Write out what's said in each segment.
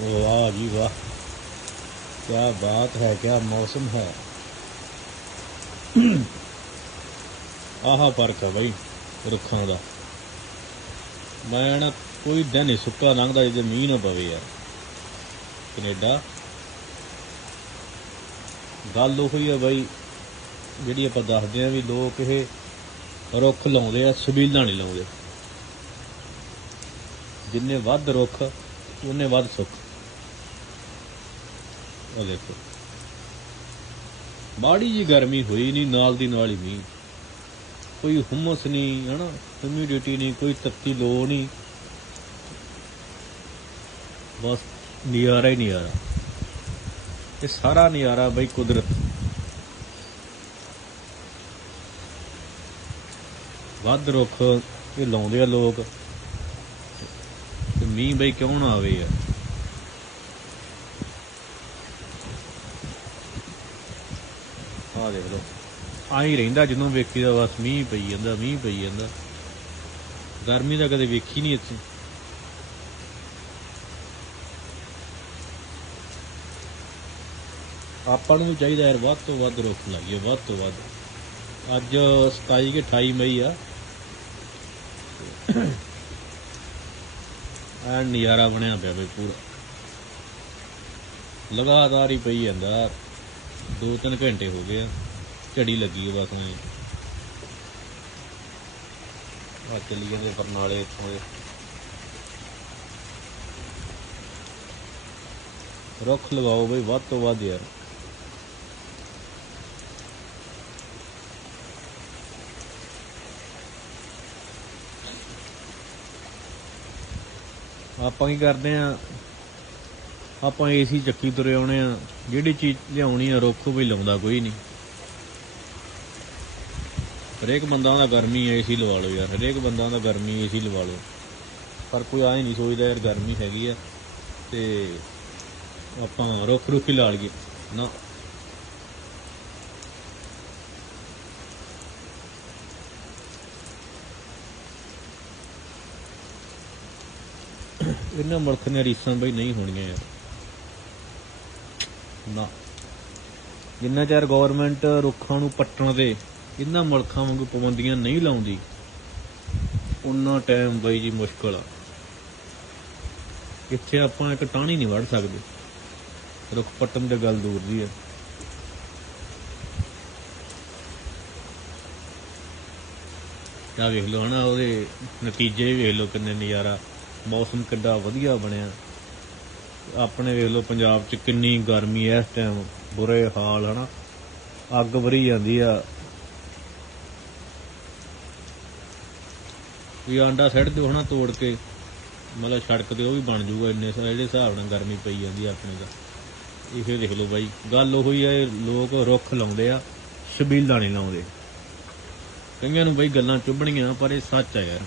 ਵਾਹ ਜੀ ਵਾਹ। ਕੀ ਬਾਤ ਹੈ ਕੀ ਮੌਸਮ ਹੈ। ਆਹਾ ਫ਼ਰਕ ਹੈ ਬਈ, ਰੁੱਖਾਂ ਦਾ। ਮੈਂ ਨਾ ਕੋਈ ਦਿਨ ਨਹੀਂ ਸੁੱਕਾ ਲੰਘਦਾ ਜੇ ਮੀਂਹ ਨਾ ਪਵੇ ਯਾਰ। ਕੈਨੇਡਾ। ਗੱਲ ਉਹ ਹੀ ਆ ਬਈ, ਜਿਹੜੀ ਆਪਾਂ ਦੱਸਦੇ ਆ ਵੀ ਲੋਕ ਇਹ ਰੁੱਖ ਲਾਉਂਦੇ ਆ, ਸਬੀਲਾਂ ਨਹੀਂ ਲਾਉਂਦੇ। ਜਿੰਨੇ ਵੱਧ ਰੁੱਖ, ਉਹਨੇ ਵੱਧ ਸੁੱਖ। ਉਹ ਦੇਖੋ। ਮਾੜੀ ਜੀ ਗਰਮੀ ਹੋਈ ਨਹੀਂ, ਨਾਲ ਦੀ ਨਾਲ ਹੀ ਮੀਂਹ। ਕੋਈ ਹੁਮਸ ਨਹੀਂ, ਹਨਾ? ਹਿਊਮਿਡਿਟੀ ਨਹੀਂ, ਕੋਈ ਤੱਤੀ ਲੋ ਨਹੀਂ। ਬਸ ਨਜ਼ਾਰਾ ਹੀ ਨਜ਼ਾਰਾ ਇਹ ਸਾਰਾ ਨਜ਼ਾਰਾ ਬਈ ਕੁਦਰਤ। ਵੱਧ ਰੁੱਖ ਇਹ ਲਾਉਂਦੇ ਆ ਲੋਕ। ਤੇ ਮੀਂਹ ਬਈ ਕਿਉਂ ਨਾ ਆਵੇ ਯਾਰ? ਆਹ ਦੇਖ ਲਓ। ਆਈ ਰਹਿੰਦਾ ਜਦੋਂ ਵੇਖੀਦਾ ਬਸ ਮੀਂਹ ਪਈ ਜਾਂਦਾ, ਮੀਂਹ ਪਈ ਜਾਂਦਾ। ਗਰਮੀ ਦਾ ਕਦੇ ਵੇਖੀ ਨਹੀਂ ਇੱਥੇ। ਆਪਾਂ ਨੂੰ ਚਾਹੀਦਾ ਯਾਰ, ਵੱਧ ਤੋਂ ਵੱਧ ਰੁੱਖ ਲਾਈਏ, ਵੱਧ ਤੋਂ ਵੱਧ। ਅੱਜ 27 ਕੇ 28 ਮਈ ਆ। ਐਨ ਨਜ਼ਾਰਾ ਬਣਿਆ ਪਿਆ ਬਈ ਪੂਰਾ। ਲਗਾਤਾਰ ਹੀ ਪਈ ਜਾਂਦਾ। 2-3 ਘੰਟੇ ਹੋ ਗਏ ਆ। ਝੜੀ ਲੱਗੀ ਆ ਬਸ ਐਂ। ਆ ਚੱਲੀ ਜਾਂਦੇ ਬਰਨਾਲੇ ਇੱਥੋਂ ਰੁੱਖ ਲਗਾਓ ਬਈ, ਵੱਧ ਤੋਂ ਵੱਧ ਯਾਰ। ਆਪਾਂ ਕੀ ਕਰਦੇ ਆ? ਆਪਾਂ ਏਸੀ ਚੱਕੀ ਤੁਰੇ ਆਉਣੇ ਆ। ਜਿਹੜੀ ਚੀਜ਼ ਲਿਆਉਣੀ ਆ, ਰੁੱਖ ਵੀ ਲਾਉਂਦਾ ਕੋਈ ਨਹੀਂ। ਹਰੇਕ ਬੰਦਾ ਦਾ ਗਰਮੀ ਏਸੀ ਲਵਾ ਲਓ ਯਾਰ। ਹਰੇਕ ਬੰਦਾ ਦਾ ਗਰਮੀ, ਏਸੀ ਲਵਾ ਲਓ। ਪਰ ਕੋਈ ਆਏ ਨਹੀਂ ਸੋਚਦਾ ਯਾਰ ਗਰਮੀ ਹੈਗੀ ਆ ਤੇ ਆਪਾਂ ਰੁੱਖ ਰੁੱਖ ਹੀ ਲਾ ਲਈਏ। ਨਾ। ਇਹਨਾਂ ਮੁਲਕ ਦੀਆਂ ਰੀਸਾਂ ਬਈ ਨਹੀਂ ਹੋਣੀਆਂ ਯਾਰ। ਨਾ ਜਿੰਨਾ ਚਿਰ ਗਵਰਨਮੈਂਟ ਰੁੱਖਾਂ ਨੂੰ ਪੱਟਣ ਦੇ ਇਹਨਾਂ ਮੁਲਕਾਂ ਵਾਂਗੂ ਪਾਬੰਦੀਆਂ ਨਹੀਂ ਲਾਉਂਦੀ ਉਹਨਾਂ ਟਾਈਮ ਬਈ ਜੀ ਮੁਸ਼ਕਲ ਆ। ਇੱਥੇ ਆਪਾਂ ਇੱਕ ਟਾਹਣੀ ਨਹੀਂ ਵੜ ਸਕਦੇ। ਰੁੱਖ ਪੱਟਣ ਦੀ ਗੱਲ ਦੂਰ ਦੀ ਹੈ ਕਿਆ ਵੇਖ ਲਓ ਹਨਾ, ਉਹਦੇ ਨਤੀਜੇ ਵੇਖ ਲਓ ਕਿੰਨੇ ਨਜ਼ਾਰਾ। ਮੌਸਮ ਕਿੱਡਾ ਵਧੀਆ ਬਣਿਆ। ਆਪਣੇ ਵੇਖ ਲਓ, ਪੰਜਾਬ 'ਚ ਕਿੰਨੀ ਗਰਮੀ ਐ, ਇਸ ਟਾਈਮ ਬੁਰੇ ਹਾਲ, ਹਨਾ? ਅੱਗ ਵਰੀ ਜਾਂਦੀ ਆ। ਵੀ ਆਂਡਾ ਸੜ ਦਿਓ, ਹਨਾ, ਤੋੜ ਕੇ। ਮਤਲਬ ਸੜਕ ਤੇ ਉਹ ਵੀ ਬਣ ਜਾਊਗਾ ਇੰਨੇ ਸਾਰੇ ਜਿਹੜੇ ਹਿਸਾਬ ਨਾਲ ਗਰਮੀ ਪਈ ਜਾਂਦੀ ਆ ਆਪਣੇ ਦਾ। ਇਹ ਦੇਖ ਲਓ ਬਾਈ। ਗੱਲ ਉਹੀ ਆ ਲੋਕ ਰੁੱਖ ਲਾਉਂਦੇ ਆ ਛਬੀਲਾਂ ਨਹੀਂ ਲਾਉਂਦੇ। ਕਈਆਂ ਨੂੰ ਬਈ ਗੱਲਾਂ ਚੁੱਭਣੀਆਂ, ਪਰ ਇਹ ਸੱਚ ਆ ਯਾਰ।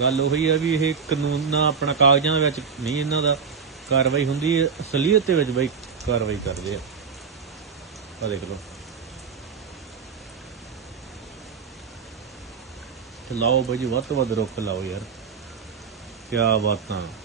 ਗੱਲ ਉਹੀ ਆ ਵੀ ਇਹ ਕਾਨੂੰਨ ਨਾਲ ਆਪਣਾ ਕਾਗਜ਼ਾਂ ਵਿੱਚ ਨਹੀਂ ਇਹਨਾਂ ਦਾ ਕਾਰਵਾਈ ਹੁੰਦੀ ਹੈ ਅਸਲੀਅਤ ਦੇ ਵਿੱਚ ਬਈ ਕਾਰਵਾਈ ਕਰਦੇ ਆ। ਆ ਦੇਖ ਲਓ। ਲਾਓ ਬਈ ਜੀ, ਵੱਧ ਤੋਂ ਵੱਧ ਰੁੱਖ ਲਾਓ ਯਾਰ। ਕਿਆ ਬਾਤਾਂ।